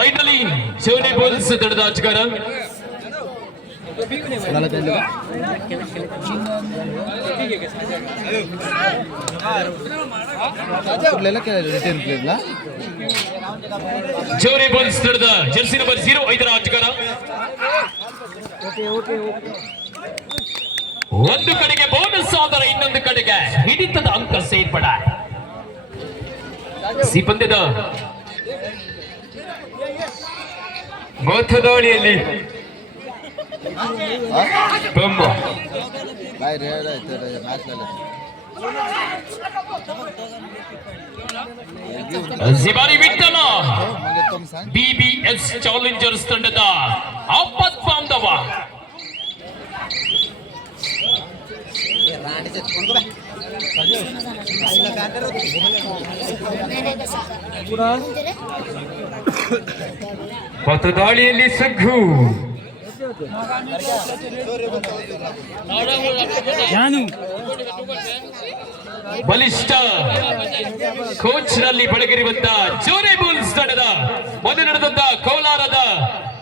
ರೈನಲ್ಲಿ ಶಿವನೇ ಬೋಲ್ಸ್ ತಂಡದ ಆಟಗಾರ ಜೋರಿ ಬೋಲ್ಸ್ ತಂಡದ ಜರ್ಸಿ ನಂಬರ್ 05 ಆಟಗಾರ ಒಂದು ಕಡೆಗೆ ಬೋನಸ್ ಆದರೆ ಇನ್ನೊಂದು ಕಡೆಗೆ ಹಿಡಿತದ ಅಂಕ ಸೇರ್ಪಡ. ಸಿ ಪಂದ್ಯದ ಗೋಥದೋಳಿಯಲ್ಲಿ ಜಿಬಾರಿ ವಿಠ್ಠಲ ಬಿಬಿಎಸ್ ಚಾಲೆಂಜರ್ಸ್ ತಂಡದ ಆಪತ್ ಬಾಂಧವ ಪಥದಾಳಿಯಲ್ಲಿ ಸಗ್ಗು ಬಲಿಷ್ಠ ಕೋಚ್ ನಲ್ಲಿ ಬೆಳಗಿರುವಂತ ಜೋರೆ ಬುಲ್ಸ್ ತಂಡದ ಮೊದಲು ನಡೆದಂತ ಕೋಲಾರದ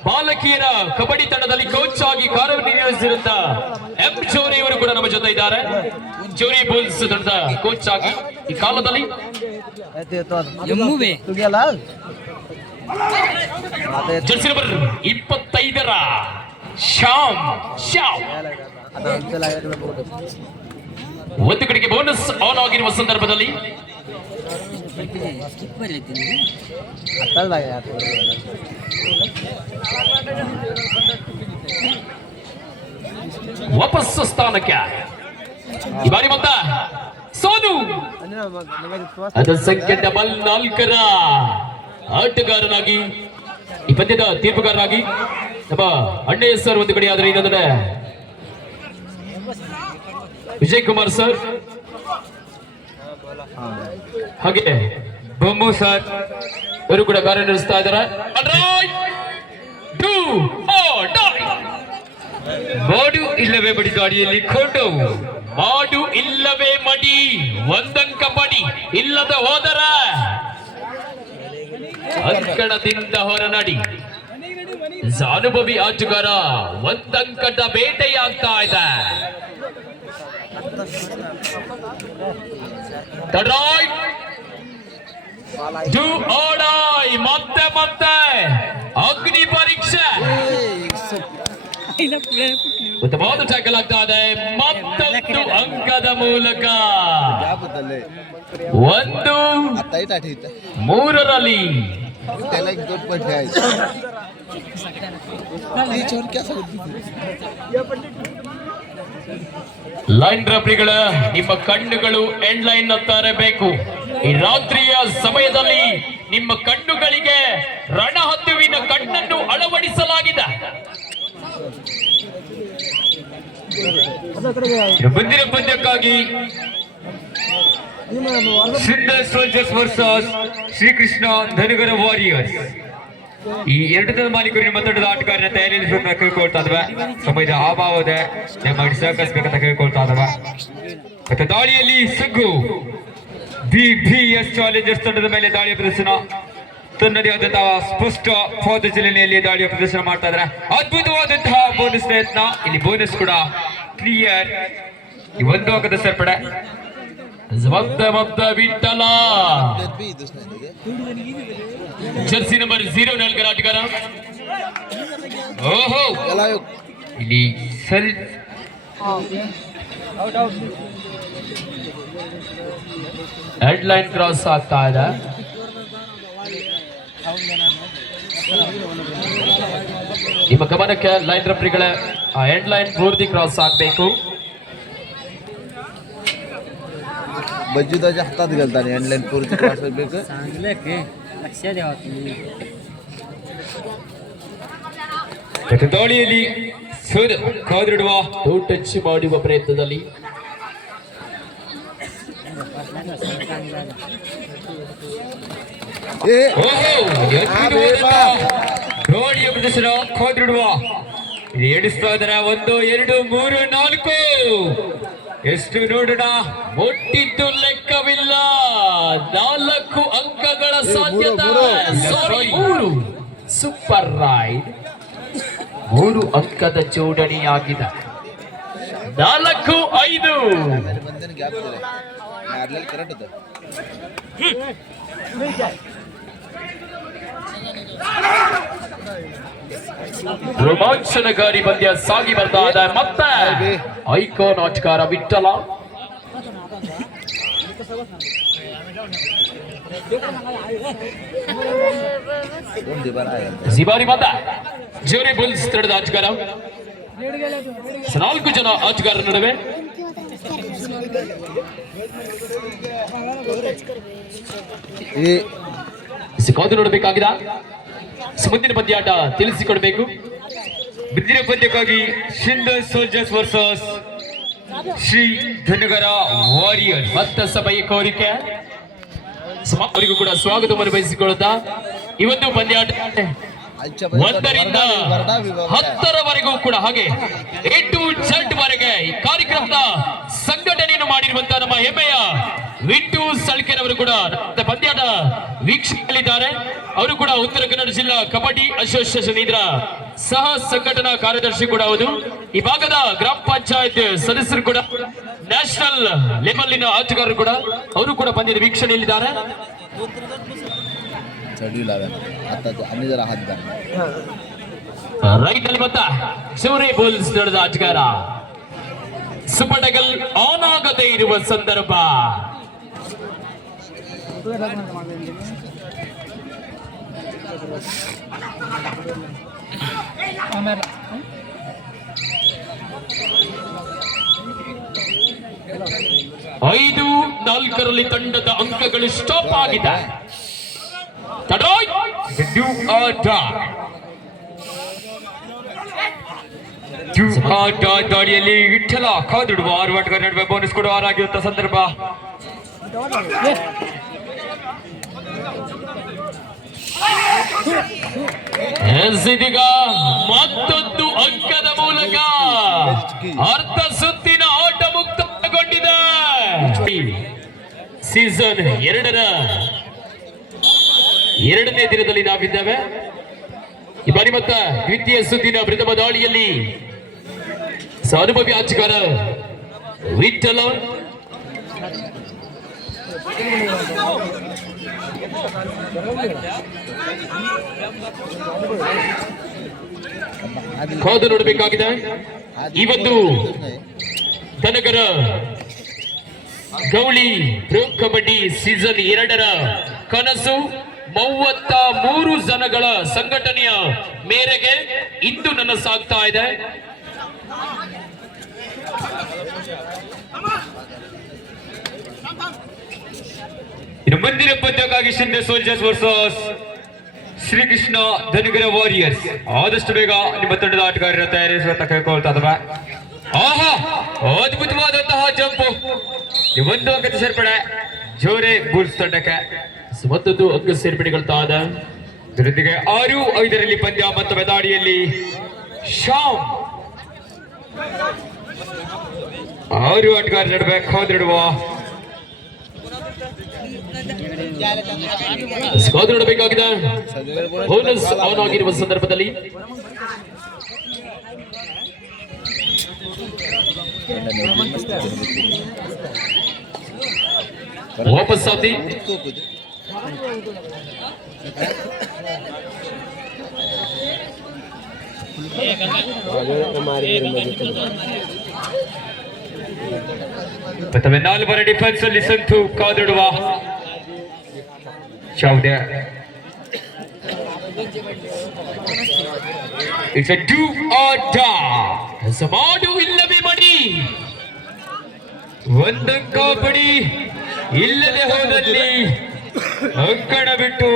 ಬಾಲಕಿಯರ ಕಬಡ್ಡಿ ತಂಡದಲ್ಲಿ ಕೋಚ್ ಆಗಿ ಕಾರ್ಯನಿರ್ವಹಿಸಿರುವಂತ ಎಂ ಜೋರಿ ಇವರು ಕೂಡ ನಮ್ಮ ಜೊತೆ ಇದ್ದಾರೆ. ಜೋರಿ ಬುಲ್ಸ್ ತಂಡದ ಕೋಚ್ ಆಗಿ ಈ ಕಾಲದಲ್ಲಿ ಜರ್ಸಿ ನಂಬರ್ 25 ಶ್ಯಾಮ್ ಒಂದು ಕಡೆಗೆ ಬೋನಸ್ ಆನ್ ಆಗಿರುವ ಸಂದರ್ಭದಲ್ಲಿ ವಾಪಸ್ಸು ಸ್ಥಾನಕ್ಕೆ ಈ ಬಾರಿ ಮತ್ತ ಸೋನು ಅದ ಸಂಖ್ಯೆ ಡಬಲ್ 4ರ ಆಟಗಾರನಾಗಿ ಈ ಪಂದ್ಯದ ತೀರ್ಪುಗಾರನಾಗಿ ನಮ್ಮ ಅಣ್ಣಯ್ಯ ಸರ್ ಒಂದು ಕಡೆ ಆದ್ರೆ ಇನ್ನೊಂದಡೆ ವಿಜಯ್ ಕುಮಾರ್ ಸರ್ ಹಾಗೆ ಬೊಮ್ಮು ಸರ್ ಅವರು ಕೂಡ ಕಾರ್ಯನಿರ್ವಹಿಸ್ತಾ ಇದ್ದಾರೆ. ಮಾಡು ಇಲ್ಲವೇ ಮಡಿ ಗಾಡಿಯಲ್ಲಿ ಕೊಂಡು ಮಾಡು ಇಲ್ಲವೇ ಮಡಿ ಒಂದಂಕ ಮಡಿ ಇಲ್ಲದ ಹೋದರ ಅಂಕಣದಿಂದ ಹೊರನಡಿ. ಅನುಭವಿ ಆಟಗಾರ ಒಂದಂಕದ ಬೇಟೆಯಾಗ್ತಾ ಇದೆ. ಮತ್ತೆ ಮತ್ತೆ ಅಗ್ನಿ ಪರೀಕ್ಷೆ ಉತ್ತಮವಾದ ಟ್ಯಾಕಲ್ ಆಗ್ತಾ ಇದೆ. ಮತ್ತೊಂದು ಅಂಕದ ಮೂಲಕ 1-3ರಲ್ಲಿ ಲೈನ್ ರೆಫರಿಗಳ ನಿಮ್ಮ ಕಣ್ಣುಗಳು ಎಂಡ್ ಲೈನ್ ಹತ್ತ ಇರಬೇಕು. ಈ ರಾತ್ರಿಯ ಸಮಯದಲ್ಲಿ ನಿಮ್ಮ ಕಣ್ಣುಗಳಿಗೆ ರಣಹದ್ದುವಿನ ಕಣ್ಣನ್ನು ಅಳವಡಿಸಲಾಗಿದೆ. ಮುಂದಿನ ಪಂದ್ಯಕ್ಕಾಗಿ ಸಿಂಧ ಸೋಲ್ಜರ್ಸ್ ವರ್ಸಸ್ ಶ್ರೀಕೃಷ್ಣ ಧನುಗರ ವಾರಿಯರ್ಸ್ ಈ ಎರಡು ಮಾಲೀಕರು ಮಾತಾಡೋದ ಆಟಗಾರನ ತಯಾರಿಸಬೇಕು ಕೇಳ್ಕೊಳ್ತಾ ಇದ್ವ. ಸಮಯದ ಅಭಾವದ ನಮ್ಮ ಸಹಕರಿಸಬೇಕಂತ ಕೇಳ್ಕೊಳ್ತಾ ಇದ್ವ. ಮತ್ತೆ ದಾಳಿಯಲ್ಲಿ ಸುಗ್ಗು ಬಿಬಿಎಸ್ ಚಾಲೆಂಜರ್ಸ್ ತಂಡದ ಮೇಲೆ ದಾಳಿಯ ಪ್ರದರ್ಶನ ತನ್ನದೇ ಆದಂತಹ ಸ್ಪಷ್ಟ ಪಾದಚಲನೆಯಲ್ಲಿ ದಾಳಿಯ ಪ್ರದರ್ಶನ ಮಾಡ್ತಾ ಇದ್ದಾರೆ. ಅದ್ಭುತವಾದಂತಹ ಬೋನಸ್ ಪ್ರಯತ್ನ. ಇಲ್ಲಿ ಬೋನಸ್ ಕೂಡ ಕ್ಲಿಯರ್. ಈ ಒಂದು ಅಂಕದ ಸೇರ್ಪಡೆ. ವಿಠಲ ಜರ್ಸಿ ನಂಬರ್ 04 ಆಟಗಾರ. ಓಹೋ ಇಲ್ಲಿ ಸರಿ ಹೆಡ್ ಲೈನ್ ಕ್ರಾಸ್ ಆಗ್ತಾ ಇದೆ. ನಿಮ್ಮ ಗಮನಕ್ಕೆ ಲೈನ್ ರೆಫರಿಗಳ ಹೆಡ್ ಲೈನ್ ಪೂರ್ತಿ ಕ್ರಾಸ್ ಆಗಬೇಕು. बज्जूदाच्या हातात घालताना हँडलाईन पूर्ती क्रॉस ಆಗಬೇಕು. ದಾಳಿಯಲ್ಲಿ ಕಾದಿಡುವ ಟಚ್ ಮಾಡುವ ಪ್ರಯತ್ನದಲ್ಲಿ ದಾಳಿಯ ಪ್ರದರ್ಶನ ಕಾದಿಡುವ ಎಣಿಸ್ತಾ ಇದಾರೆ 1 2 3 4 ಎಷ್ಟು ನೋಡೋಣ ಮುಟ್ಟಿದ್ದು ಲೆಕ್ಕವಿಲ್ಲ 4 ಅಂಕಗಳ ಸಾಧ್ಯತೆ ಸಾರಿ 3 ಸೂಪರ್ ರೈಡ್ 3 ಅಂಕದ ಜೋಡಣೆಯಾಗಿದೆ 4 5 ಬಂದೇನು ಗ್ಯಾಪ್ ಇದೆ ಅರ್ಲಿ ಕರೆಕ್ಟ್ ಇದೆ ರೋಮಾಂಚನಕಾರಿ ಪಂದ್ಯ ಸಾಗಿ ಬರ್ತಾ ಇದೆ ಮತ್ತೆ ಐಕಾನ್ ಆಟಗಾರ ವಿಠಲ ಒಂದು ಬಾರ ಜಿಬಾರಿ ಮತ ಜೋರಿ ಬುಲ್ಸ್ ತಡೆದ ಆಟಗಾರ 4 ಜನ ಆಟಗಾರರ ನಡುವೆ ಕಾದು ನೋಡಬೇಕಾಗಿದೆ ಮುಂದಿನ ಪಂದ್ಯಾಟ ತಿಳಿಸಿಕೊಡಬೇಕು ಮುಂದಿನ ಪಂದ್ಯಕ್ಕಾಗಿ ಸಿಂಧಲ್ ಸೋಲ್ಜರ್ಸ್ ವರ್ಸಸ್ ಶ್ರೀ ಧನುಗರ ವಾರಿಯರ್ಸ್ ಮತ್ತ ಸಭೆಯ ಕೋರಿಕೆ ಅವರಿಗೂ ಕೂಡ ಸ್ವಾಗತವನ್ನು ಬಯಸಿಕೊಳ್ಳುತ್ತಾ ಇವತ್ತು ಪಂದ್ಯಾಟ 1 ರಿಂದ 10ರವರೆಗೂ ಕೂಡ ಹಾಗೆ A to Z ವರೆಗೆ ಈ ಕಾರ್ಯಕ್ರಮದ ಸಂಘಟನೆಯನ್ನು ಮಾಡಿರುವಂತಹ ನಮ್ಮ ಹೆಮ್ಮೆಯ ವಿಂಟು ಸಳ್ಕೆರವರು ಕೂಡ ಪಂದ್ಯಾಟ ವೀಕ್ಷಿಸಲಿದ್ದಾರೆ ಅವರು ಕೂಡ ಉತ್ತರ ಕನ್ನಡ ಜಿಲ್ಲಾ ಕಬಡ್ಡಿ ಅಸೋಸಿಯೇಷನ್ ಇದರ ಸಹ ಸಂಘಟನಾ ಕಾರ್ಯದರ್ಶಿ ಕೂಡ ಹೌದು ಈ ಭಾಗದ ಗ್ರಾಮ ಪಂಚಾಯತ್ ಸದಸ್ಯರು ಕೂಡ ನ್ಯಾಷನಲ್ ಲೆವೆಲ್ನ ಆಟಗಾರರು ಕೂಡ ಅವರು ಕೂಡ ಪಂದ್ಯದ ವೀಕ್ಷಣೆಯಲ್ಲಿದ್ದಾರೆ ಚಡಿಲ್ಲ आता अन्य जरा हात द्या ರೈಟ್ ಅಲ್ಲಿ ಮತ್ತ ಶಿವರೇ ಬೌಲ್ಸ್ ನಡೆದ ಆಟಗಾರ ಸೂಪರ್ ಟಗಲ್ ಆನ್ ಆಗದೆ ಇರುವ ಸಂದರ್ಭ ಐದು 4ರಲ್ಲಿ ತಂಡದ ಅಂಕಗಳು ಸ್ಟಾಪ್ ಆಗಿದೆ ದಾಡಿಯಲ್ಲಿ ವಿಠಲ ಕಾದುಡುವ 6 ಆಟಗಾರ ನಡುವೆ ಬೋನಸ್ ಕೊಡುವ ಆಗಿರುವಂತಹ ಸಂದರ್ಭ ಇದೀಗ ಮತ್ತೊಂದು ಅಂಕದ ಮೂಲಕ ಅರ್ಧ ಸುತ್ತಿನ ಆಟ ಮುಕ್ತಗೊಂಡಿದೆ ಸೀಸನ್ 2ರ 2ನೇ ದಿನದಲ್ಲಿ ನಾವಿದ್ದೇವೆ ಈ ಬಾರಿ ಮತ್ತ ದ್ವಿತೀಯ ಸುತ್ತಿನ ಪ್ರಥಮ ದಾಳಿಯಲ್ಲಿ ಅನುಭವಿ ಆಟಗಾರ ವಿಠಲ ಕಾದು ನೋಡಬೇಕಾಗಿದೆ ಇವತ್ತು ಧನಗರ ಗೌಳಿ ಪ್ರೊ ಕಬಡ್ಡಿ ಸೀಸನ್ 2ರ ಕನಸು 33 ಜನಗಳ ಸಂಘಟನೆಯ ಮೇರೆಗೆ ಇಂದು ನನಸಾಗ್ತಾ ಇದೆ ಇನ್ನು ಮುಂದಿನ ಪಂದ್ಯಕ್ಕಾಗಿ ಸಿಂಧಲ್ ಸೋಲ್ಜರ್ಸ್ ವರ್ಸಸ್ ಶ್ರೀಕೃಷ್ಣ ಧನುಗರ ವಾರಿಯರ್ಸ್ ಆದಷ್ಟು ಬೇಗ ನಿಮ್ಮ ತಂಡದ ಆಟಗಾರರ ತಯಾರಿಸುವಂತ ಕೇಳ್ಕೊಳ್ತಾ ಇದ್ದಾವೆ ಆಹಾ ಅದ್ಭುತವಾದಂತಹ ಜಂಪ್ ಒಂದು ಅಂಕದ ಸೇರ್ಪಡೆ ಜೋರೆ ಬುಲ್ಸ್ ತಂಡಕ್ಕೆ ಮತ್ತೊಂದು ಅಂಕ ಸೇರ್ಪಡೆಗೊಳ್ತಾ ಇದೆ ಜೊತೆಗೆ 6-5ರಲ್ಲಿ ಪಂದ್ಯ ಮತ್ತು ಮೆದಾಡಿಯಲ್ಲಿ ಶಾಮ್ 6 ಆಟಗಾರ ನಡುವೆ ಕಾದಿಡುವ ನೋಡಬೇಕಾಗಿದೆ ಬೋನಸ್ ಆನ್ ಆಗಿರುವ ಸಂದರ್ಭದಲ್ಲಿ ವಾಪಸ್ ಸಾಧಿ ಮತ್ತೆ 4 ಡಿಫೆನ್ಸ್ ಅಲ್ಲಿ ಸಂತು ಕಾದಿಡುವ ಚೌಡೆ it's a do or die ಸಮಾಡು ಇಲ್ಲವೇ ಮಾಡಿ ಒಂದಂಕ ಪಡಿ ಇಲ್ಲದೆ ಹೋದಲ್ಲಿ ಅಂಕಣ ಬಿಟ್ಟು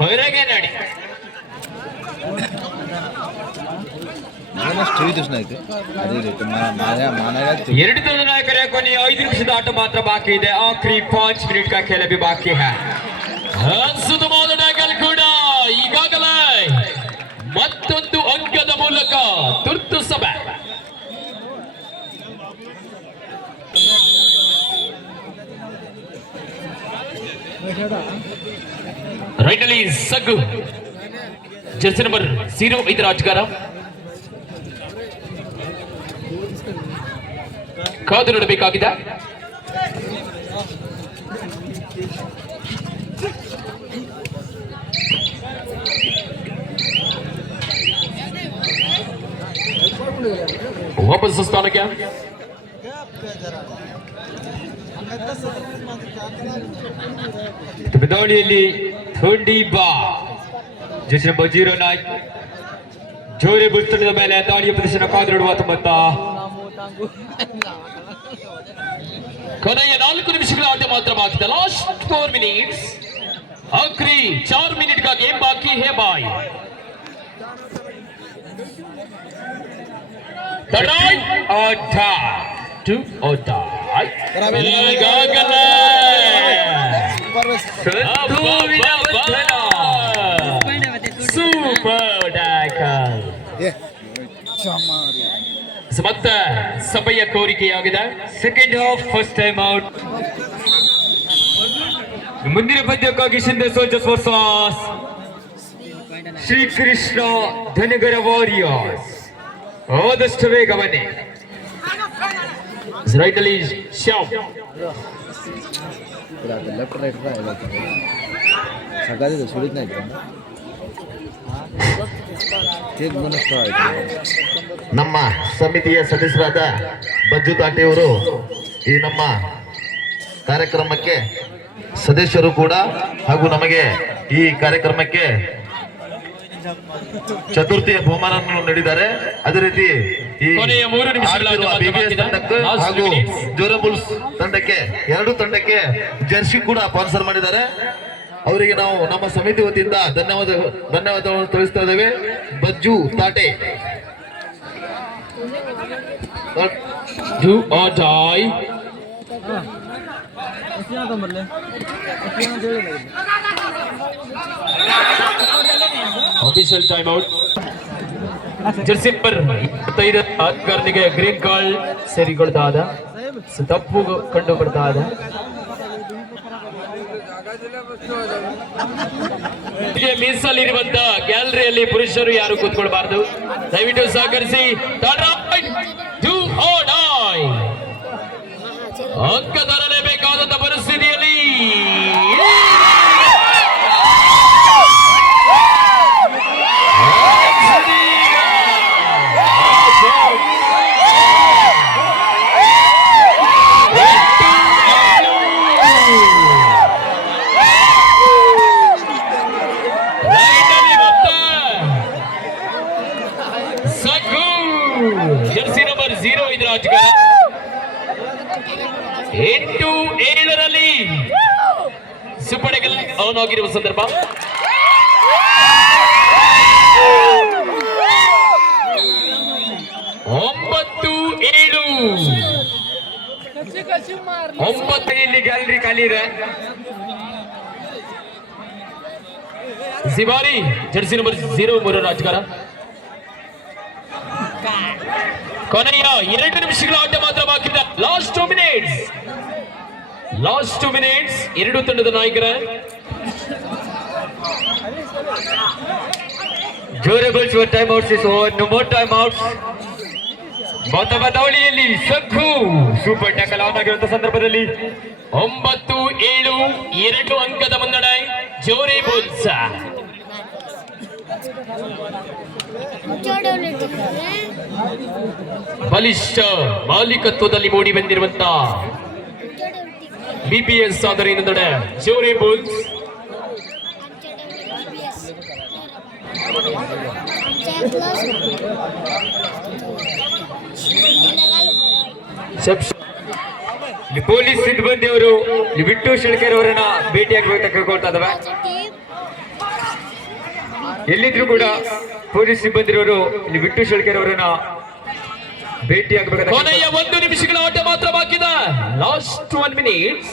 ಹೊರಗೆ ನಡಿ ಎರಡು ತಂಡ ನಾಯಕರ ಕೊನೆಯ 5 ನಿಮಿಷದ ಆಟ ಮಾತ್ರ ಬಾಕಿ ಇದೆ ಆಖರಿ 5 ಮಿನಿಟ್ का खेल भी बाकी है ಅದ್ಭುತವಾದ ಟ್ಯಾಕಲ್ ಕೂಡ ಈಗಾಗಲೇ ಮತ್ತೊಂದು ಅಂಕದ ಮೂಲಕ ತುರ್ತು ಸಭೆ. ರೈಟ್ ಅಲ್ಲಿ ಸಗ್ಗು ಜರ್ಸಿ ನಂಬರ್ 05 ರಾಜಗಾರ ಕಾದು ನೋಡಬೇಕಾಗಿದೆ. ವಾಪಸ್ ಸ್ಥಾನಕ್ಕೆ ದಾಳಿಯಲ್ಲಿ ಥೋಂಡಿಬಾ ಜರ್ಸಿ ನಂಬರ್ 09 ಜೋರೆ ಬುಲ್ಸ್ ತಂಡದ ಮೇಲೆ ದಾಳಿಯ ಪ್ರದರ್ಶನ ಕಾದಿಡುವ ತಮ್ಮತ್ತ ಕೊನೆಯ 4 ನಿಮಿಷಗಳ ಆಟ ಮಾತ್ರ ಬಾಕಿ. Last 4 minutes. आखिरी 4 मिनट का गेम बाकी है भाई. ಈಗಾಗಲೇ ಸೂಪರ್ ಟ್ಯಾಕಲ್ ಮತ್ತೆ ಸಭೆಯ ಕೋರಿಕೆಯಾಗಿದೆ. Second half first time out. ಮುಂದಿನ ಪಂದ್ಯಕ್ಕಾಗಿ Shinde soldiers versus Shrikrishna Dhangar warriors. ಆದಷ್ಟು ಬೇಗ ಬನ್ನಿ. ರೈಟ್ ಅಲ್ಲಿ ಶ್ಯಾಮ್ लेफ्ट राइट सगळं सुडीत नाही तेच बनस्त ನಮ್ಮ ಸಮಿತಿಯ ಸದಸ್ಯರಾದ ಬಜ್ಜು ತಾಟಿಯವರು ಈ ನಮ್ಮ ಕಾರ್ಯಕ್ರಮಕ್ಕೆ ಸದಸ್ಯರು ಕೂಡ ಹಾಗೂ ನಮಗೆ ಈ ಕಾರ್ಯಕ್ರಮಕ್ಕೆ ಚತುರ್ಥಿಯ ಬಹುಮಾನವನ್ನು ನೀಡಿದ್ದಾರೆ. ಅದೇ ರೀತಿ ಈ BBS ತಂಡಕ್ಕೆ ಹಾಗೂ ಜೋರೆ ಬುಲ್ಸ್ ತಂಡಕ್ಕೆ 2 ತಂಡಕ್ಕೆ ಜರ್ಸಿ ಕೂಡ ಸ್ಪಾನ್ಸರ್ ಮಾಡಿದ್ದಾರೆ. ಅವರಿಗೆ ನಾವು ನಮ್ಮ ಸಮಿತಿ ವತಿಯಿಂದ ಧನ್ಯವಾದವನ್ನು ತಿಳಿಸ್ತಾ ಇದ್ದೇವೆ. ಬಜ್ಜು ತಾಟೆ official time out. Jersey number 25 ಆಟಗಾರನಿಗೆ ಗ್ರೀನ್ ಕಾರ್ಡ್ ಸೇರಿಕೊಳ್ತಾದ ತಪ್ಪು ಕಂಡು ಬರ್ತಾದ. ಮೀಸಲಿರುವಂತ ಗ್ಯಾಲರಿಯಲ್ಲಿ ಪುರುಷರು ಯಾರು ಕೂತ್ಕೊಳ್ಬಾರ್ದು. ದಯವಿಟ್ಟು ಸಹಕರಿಸಿ. ಅಂಕ ತರಲೇಬೇಕಾದಂತ ಪರಿಸ್ಥಿತಿಯಲ್ಲಿ ಜರ್ಸಿ ನಂಬರ್ 05 ರಾಜಗಾರ 8-7ರಲ್ಲಿ ಸುಪಡೆಗಲ್ ಆನ್ ಆಗಿರುವ ಸಂದರ್ಭ. ಇಲ್ಲಿ ಗ್ಯಾಲರಿ ಖಾಲಿ ಇದೆ. ಸಿಬಾರಿ ಜರ್ಸಿ ನಂಬರ್ 03 ರಾಜಗಾರ. ಕೊನೆಯ 2 ನಿಮಿಷಗಳ ಆಟ ಮಾತ್ರ ಬಾಕಿ ಇದೆ. Last 2 minutes. 2 ತಂಡದ ನಾಯಕರ ಜೋರೆ bulls time outs is over. No more time outs. ಬದಲಾವಣೆಯಲ್ಲಿ ಸಗ್ಗು ಸೂಪರ್ ಟ್ಯಾಕಲ್ ಆನ್ ಆಗಿರುವಂತಹ ಸಂದರ್ಭದಲ್ಲಿ 9-7 2 ಅಂಕದ ಮುನ್ನಡೆ ಜೋರೆ ಬುಲ್ಸ್. ಬಲಿಷ್ಠ ಮಾಲೀಕತ್ವದಲ್ಲಿ ಮೂಡಿ ಬಂದಿರುವಂತಹ BBS ಆದರೆ ಇನ್ನೊಂದೆಡೆ ಜೋರೆ ಬುಲ್ಸ್. ಪೊಲೀಸ್ ಸಿಬ್ಬಂದಿಯವರು ಬಿಟ್ಟು ಶೆಳ್ಕರ್ ಅವರನ್ನ ಭೇಟಿಯಾಗಬೇಕು ಕೇಳ್ಕೊಳ್ತಾ ಇದ್ದಾವೆ. ಎಲ್ಲಿದ್ರು ಕೂಡ ಪೊಲೀಸ್ ಸಿಬ್ಬಂದಿಯವರು ಬಿಟ್ಟು ಶೆಳ್ಕರ್ ಅವರನ್ನ ಭೇಟಿಯಾಗಬೇಕು. ಕೊನೆಯ 1 ನಿಮಿಷಗಳ ಆಟ ಮಾತ್ರ ಬಾಕಿ ಇದೆ. Last 1 minutes.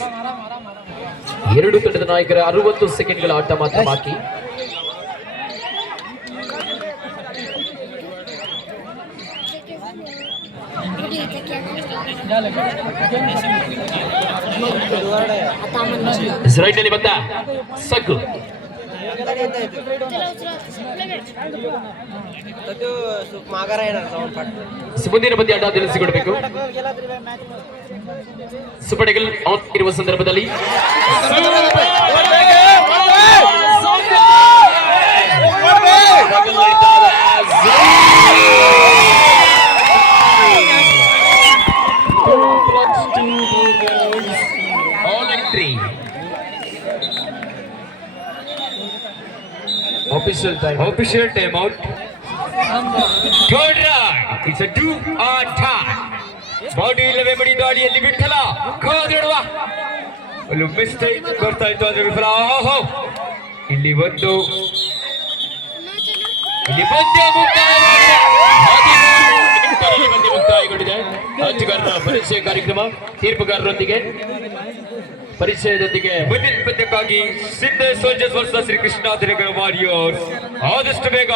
2 ತಂಡದ ನಾಯಕರ 60 ಸೆಕೆಂಡ್ಗಳ ಆಟ ಮಾತ್ರ ಬಾಕಿ. ರೈಟ್ ನಲ್ಲಿ ಬಂದ ಸಕ್ಕು ಮುಂದಿನ ಪಂದ್ಯ ಆಟ ತಿಳಿಸಿಕೊಡಬೇಕು. ಸುಪಡೆಗಲ್ ಔಟ್ ಇರುವ ಸಂದರ್ಭದಲ್ಲಿ Official time out. Third round. It's a do or tie. Body ಇಲ್ಲವೇ ಬಡಿ ದಾಡಿಯಲ್ಲಿ ವಿಠಲ ಕಾದಿಡುವ ಒಂದು ಮಿಸ್ಟೇಕ್ ಬರ್ತಾ ಇತ್ತು ಆದ್ರೆ ವಿಫಲ. ಇಲ್ಲಿ ಪಂದ್ಯ ಮುಕ್ತಾಯಗೊಂಡಿದೆ. ಆಟಗಾರರ ಪರಿಚಯ ಕಾರ್ಯಕ್ರಮ ತೀರ್ಪುಗಾರರೊಂದಿಗೆ ಪರಿಚಯದೊಂದಿಗೆ ಮುಂದಿನ ಪಂದ್ಯಕ್ಕಾಗಿ ಸಿದ್ಧ ಸೋಲ್ಜರ್ಸ್ ವರ್ಸಸ್ ಶ್ರೀಕೃಷ್ಣ ವಾರಿಯರ್ಸ್ ಆದಷ್ಟು ಬೇಗ